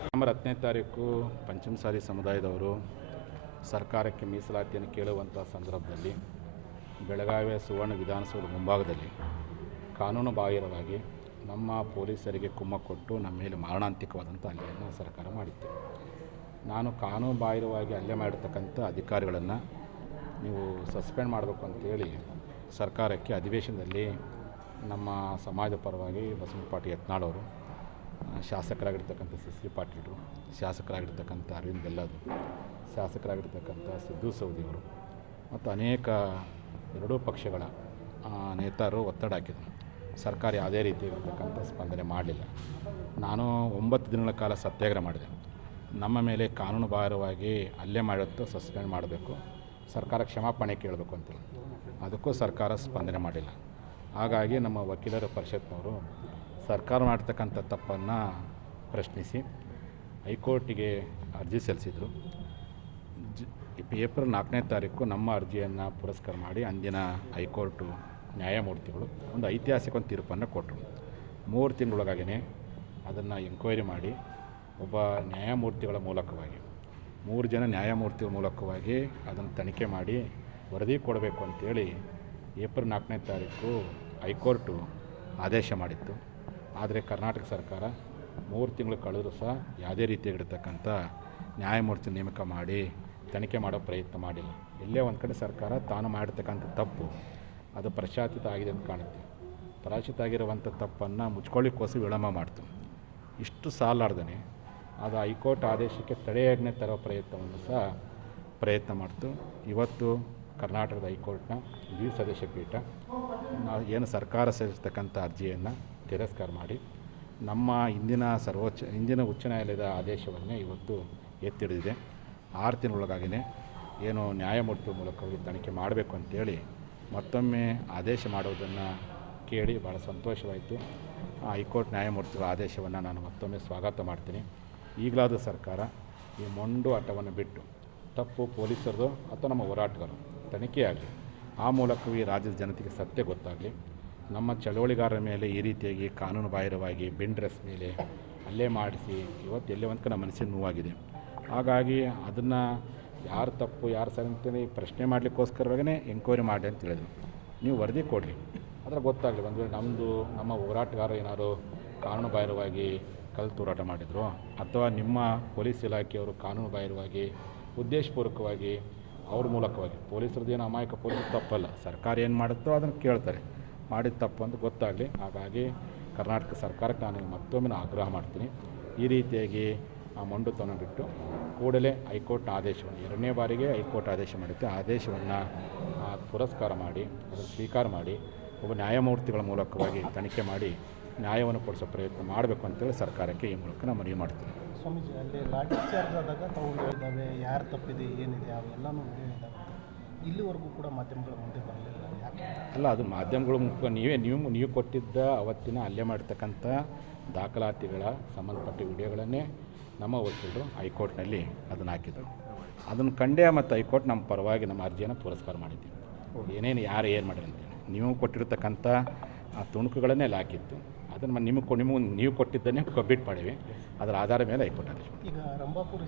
November ಹತ್ತನೇ ತಾರೀಕು ಪಂಚಮಸಾಲಿ ಸಮುದಾಯದವರು ಸರ್ಕಾರಕ್ಕೆ ಮೀಸಲಾತಿಯನ್ನು ಕೇಳುವಂಥ ಸಂದರ್ಭದಲ್ಲಿ ಬೆಳಗಾವಿಯ ಸುವರ್ಣ ವಿಧಾನಸೌಧ ಮುಂಭಾಗದಲ್ಲಿ ಕಾನೂನು ಬಾಹಿರವಾಗಿ ನಮ್ಮ ಪೊಲೀಸರಿಗೆ ಕುಮ್ಮ ಕೊಟ್ಟು ನಮ್ಮ ಮೇಲೆ ಮಾರಣಾಂತಿಕವಾದಂಥ ಹಲ್ಲೆಯನ್ನು ಸರ್ಕಾರ ಮಾಡಿತ್ತು. ನಾನು ಕಾನೂನು ಬಾಹಿರವಾಗಿ ಹಲ್ಲೆ ಮಾಡಿರ್ತಕ್ಕಂಥ ಅಧಿಕಾರಿಗಳನ್ನು ನೀವು ಸಸ್ಪೆಂಡ್ ಮಾಡಬೇಕು ಅಂತೇಳಿ ಸರ್ಕಾರಕ್ಕೆ ಅಧಿವೇಶನದಲ್ಲಿ ನಮ್ಮ ಸಮಾಜದ ಪರವಾಗಿ ಬಸವ ಪಾಟೀಲ್ ಯತ್ನಾಳವರು ಶಾಸಕರಾಗಿರ್ತಕ್ಕಂಥ ಸಿ ಸಿ ಪಾಟೀಲರು ಶಾಸಕರಾಗಿರ್ತಕ್ಕಂಥ ಅರವಿಂದ್ ಬೆಲ್ಲದು ಶಾಸಕರಾಗಿರ್ತಕ್ಕಂಥ ಸಿದ್ದು ಸೌದಿಯವರು ಮತ್ತು ಅನೇಕ ಎರಡೂ ಪಕ್ಷಗಳ ನೇತಾರರು ಒತ್ತಡ ಹಾಕಿದರು. ಸರ್ಕಾರ ಯಾವುದೇ ರೀತಿಯಾಗಿರ್ತಕ್ಕಂಥ ಸ್ಪಂದನೆ ಮಾಡಲಿಲ್ಲ. ನಾನು ಒಂಬತ್ತು ದಿನಗಳ ಕಾಲ ಸತ್ಯಾಗ್ರಹ ಮಾಡಿದೆ. ನಮ್ಮ ಮೇಲೆ ಕಾನೂನು ಬಾಹಿರವಾಗಿ ಹಲ್ಲೆ ಮಾಡೋದು ಸಸ್ಪೆಂಡ್ ಮಾಡಬೇಕು. ಸರ್ಕಾರ ಕ್ಷಮಾಪಣೆ ಕೇಳಬೇಕು ಅಂತೇಳಿ. ಅದಕ್ಕೂ ಸರ್ಕಾರ ಸ್ಪಂದನೆ ಮಾಡಿಲ್ಲ ಹಾಗಾಗಿ ನಮ್ಮ ವಕೀಲರ ಪರಿಷತ್ನವರು ಸರ್ಕಾರ ಮಾಡ್ತಕ್ಕಂಥ ತಪ್ಪನ್ನು ಪ್ರಶ್ನಿಸಿ ಹೈಕೋರ್ಟಿಗೆ ಅರ್ಜಿ ಸಲ್ಲಿಸಿದರು. ಏಪ್ರಿಲ್ ನಾಲ್ಕನೇ ತಾರೀಕು ನಮ್ಮ ಅರ್ಜಿಯನ್ನು ಪುರಸ್ಕಾರ ಮಾಡಿ ಅಂದಿನ ಹೈಕೋರ್ಟು ನ್ಯಾಯಮೂರ್ತಿಗಳು ಒಂದು ಐತಿಹಾಸಿಕ ಒಂದು ತೀರ್ಪನ್ನು ಕೊಟ್ಟರು. ಮೂರು ತಿಂಗಳೊಳಗಾಗಿಯೇ ಅದನ್ನು ಎಂಕ್ವೈರಿ ಮಾಡಿ ಒಬ್ಬ ನ್ಯಾಯಮೂರ್ತಿಗಳ ಮೂಲಕವಾಗಿ, ಮೂರು ಜನ ನ್ಯಾಯಮೂರ್ತಿಗಳ ಮೂಲಕವಾಗಿ ಅದನ್ನು ತನಿಖೆ ಮಾಡಿ ವರದಿ ಕೊಡಬೇಕು ಅಂತೇಳಿ ಏಪ್ರಿಲ್ ನಾಲ್ಕನೇ ತಾರೀಕು ಹೈಕೋರ್ಟು ಆದೇಶ ಮಾಡಿತ್ತು. ಆದರೆ ಕರ್ನಾಟಕ ಸರ್ಕಾರ ಮೂರು ತಿಂಗಳು ಕಳೆದರೂ ಸಹ ಯಾವುದೇ ರೀತಿಯಾಗಿರ್ತಕ್ಕಂಥ ನ್ಯಾಯಮೂರ್ತಿ ನೇಮಕ ಮಾಡಿ ತನಿಖೆ ಮಾಡೋ ಪ್ರಯತ್ನ ಮಾಡಿಲ್ಲ. ಇಲ್ಲೇ ಒಂದು ಕಡೆ ಸರ್ಕಾರ ತಾನು ಮಾಡಿರ್ತಕ್ಕಂಥ ತಪ್ಪು, ಅದು ಪ್ರಶಾಸಿತ ಆಗಿದೆ ಅಂತ ಕಾಣುತ್ತೆ. ಪ್ರಶಾಸಿತ ಆಗಿರುವಂಥ ತಪ್ಪನ್ನು ಮುಚ್ಕೊಳ್ಳಿಕ್ಕೋಸ್ಕರ ವಿಳಂಬ ಮಾಡ್ತು. ಇಷ್ಟು ಸಾಲಾರ್ದೇ ಅದು ಹೈಕೋರ್ಟ್ ಆದೇಶಕ್ಕೆ ತಡೆಯಾಜ್ಞೆ ತರೋ ಪ್ರಯತ್ನವನ್ನು ಸಹ ಪ್ರಯತ್ನ ಮಾಡ್ತು. ಇವತ್ತು ಕರ್ನಾಟಕದ ಹೈಕೋರ್ಟ್ನ ಸದಸ್ಯ ಪೀಠ ಏನು ಸರ್ಕಾರ ಸಲ್ಲಿಸ್ತಕ್ಕಂಥ ಅರ್ಜಿಯನ್ನು ತಿರಸ್ಕಾರ ಮಾಡಿ ನಮ್ಮ ಇಂದಿನ ಸರ್ವೋಚ್ಚ, ಇಂದಿನ ಉಚ್ಚ ನ್ಯಾಯಾಲಯದ ಆದೇಶವನ್ನೇ ಇವತ್ತು ಎತ್ತಿಡಿದಿದೆ. ಆರು ತಿಂಗಳೊಳಗಾಗಿಯೇ ಏನು ನ್ಯಾಯಮೂರ್ತಿ ಮೂಲಕ ತನಿಖೆ ಮಾಡಬೇಕು ಅಂತೇಳಿ ಮತ್ತೊಮ್ಮೆ ಆದೇಶ ಮಾಡುವುದನ್ನು ಕೇಳಿ ಭಾಳ ಸಂತೋಷವಾಯಿತು. ಹೈಕೋರ್ಟ್ ನ್ಯಾಯಮೂರ್ತಿಗಳ ಆದೇಶವನ್ನು ನಾನು ಮತ್ತೊಮ್ಮೆ ಸ್ವಾಗತ ಮಾಡ್ತೀನಿ. ಈಗಲಾದ ಸರ್ಕಾರ ಈ ಮೊಂಡು ಆಟವನ್ನು ಬಿಟ್ಟು ತಪ್ಪು ಪೊಲೀಸರದು ಅಥವಾ ನಮ್ಮ ಹೋರಾಟಗಾರರು ತನಿಖೆಯಾಗಲಿ ಆ ಮೂಲಕವೇ ಈ ರಾಜ್ಯದ ಜನತೆಗೆ ಸತ್ಯ ಗೊತ್ತಾಗಲಿ. ನಮ್ಮ ಚಳವಳಿಗಾರರ ಮೇಲೆ ಈ ರೀತಿಯಾಗಿ ಕಾನೂನು ಬಾಹಿರವಾಗಿ ಬೆಂಡ್ರೆಸ್ ಮೇಲೆ ಅಲ್ಲೇ ಮಾಡಿಸಿ, ಇವತ್ತು ಎಲ್ಲೇ ಒಂದು ನಮ್ಮ ಮನಸ್ಸಿನ ನೋವಾಗಿದೆ. ಹಾಗಾಗಿ ಅದನ್ನು ಯಾರು ತಪ್ಪು, ಯಾರು ಸರಿ ಅಂತೇಳಿ ಪ್ರಶ್ನೆ ಮಾಡಲಿಕ್ಕೋಸ್ಕರವಾಗೇ ಎಂಕ್ವೈರಿ ಮಾಡಿ ಅಂತ ಹೇಳಿದ್ರು. ನೀವು ವರದಿ ಕೊಡಲಿ ಅದರ ಗೊತ್ತಾಗಲಿ, ಒಂದು ವೇಳೆ ನಮ್ಮದು ನಮ್ಮ ಹೋರಾಟಗಾರ ಏನಾದರೂ ಕಾನೂನು ಬಾಹಿರವಾಗಿ ಕಲ್ತು ಹೋರಾಟ ಮಾಡಿದರು, ಅಥವಾ ನಿಮ್ಮ ಪೊಲೀಸ್ ಇಲಾಖೆಯವರು ಕಾನೂನು ಬಾಹಿರವಾಗಿ ಉದ್ದೇಶಪೂರ್ವಕವಾಗಿ ಅವ್ರ ಮೂಲಕವಾಗಿ. ಪೊಲೀಸರದ್ದು ಏನು ಅಮಾಯಕ ಪೊಲೀಸ್ ತಪ್ಪಲ್ಲ. ಸರ್ಕಾರ ಏನು ಮಾಡುತ್ತೋ ಅದನ್ನು ಕೇಳ್ತಾರೆ. ಮಾಡಿದ ತಪ್ಪು ಅಂತ ಗೊತ್ತಾಗಲಿ. ಹಾಗಾಗಿ ಕರ್ನಾಟಕ ಸರ್ಕಾರಕ್ಕೆ ನಾನು ಮತ್ತೊಮ್ಮೆ ಆಗ್ರಹ ಮಾಡ್ತೀನಿ. ಈ ರೀತಿಯಾಗಿ ಆ ಮಂಡುತನ ಬಿಟ್ಟು ಕೂಡಲೇ ಹೈಕೋರ್ಟ್ ಆದೇಶವನ್ನು, ಎರಡನೇ ಬಾರಿಗೆ ಹೈಕೋರ್ಟ್ ಆದೇಶ ಮಾಡುತ್ತೆ. ಆದೇಶವನ್ನು ಪುರಸ್ಕಾರ ಮಾಡಿ, ಅದನ್ನು ಸ್ವೀಕಾರ ಮಾಡಿ, ಒಬ್ಬ ನ್ಯಾಯಮೂರ್ತಿಗಳ ಮೂಲಕವಾಗಿ ತನಿಖೆ ಮಾಡಿ ನ್ಯಾಯವನ್ನು ಕೊಡಿಸೋ ಪ್ರಯತ್ನ ಮಾಡಬೇಕು ಅಂತೇಳಿ ಸರ್ಕಾರಕ್ಕೆ ಈ ಮೂಲಕ ನಾನು ಮನವಿ ಮಾಡ್ತೀನಿ. ಸ್ವಾಮೀಜಿ, ಅಲ್ಲಿ ಲಾಠಿ ಚಾರ್ಜ್ ಆದಾಗ ತಗೊಂಡು ಇದ್ದಾವೆ ಯಾರು ತಪ್ಪಿದೆ, ಏನಿದೆ, ಅವೆಲ್ಲನೂ ವಿಡಿಯೋ ಇಲ್ಲಿವರೆಗೂ ಕೂಡ ಮಾಧ್ಯಮಗಳ ಮುಂದೆ ಬರಲಿಲ್ಲ, ಯಾಕೆ? ಅಲ್ಲ, ಅದು ಮಾಧ್ಯಮಗಳು ಮುಖ ನೀವೇ, ನೀವು ನೀವು ಕೊಟ್ಟಿದ್ದ ಅವತ್ತಿನ ಅಲ್ಲೇ ಮಾಡ್ತಕ್ಕಂಥ ದಾಖಲಾತಿಗಳ ಸಂಬಂಧಪಟ್ಟ ವಿಡಿಯೋಗಳನ್ನೇ ನಮ್ಮ ವಕೀಲರು ಹೈಕೋರ್ಟ್ನಲ್ಲಿ ಅದನ್ನು ಹಾಕಿದರು. ಅದನ್ನು ಕಂಡೇ ಮತ್ತು ಹೈಕೋರ್ಟ್ ನಮ್ಮ ಪರವಾಗಿ ನಮ್ಮ ಅರ್ಜಿಯನ್ನು ಪುರಸ್ಕಾರ ಮಾಡಿದ್ದೀವಿ ಏನೇನು, ಯಾರು, ಏನು ಮಾಡಿರಂತೆ ನೀವು ಕೊಟ್ಟಿರ್ತಕ್ಕಂಥ ಆ ತುಣುಕುಗಳನ್ನೇ ಹಾಕಿತ್ತು ಅದನ್ನು ನಿಮಗೆ ನಿಮಗೆ ನೀವು ಕೊಟ್ಟಿದ್ದನ್ನೇ ಕಬ್ಬಿಟ್ ಮಾಡಿವಿ ಅದರ ಆಧಾರ ಮೇಲೆ ಹೈಕೋರ್ಟ್ ಈಗ ರಂಭಾಪುರ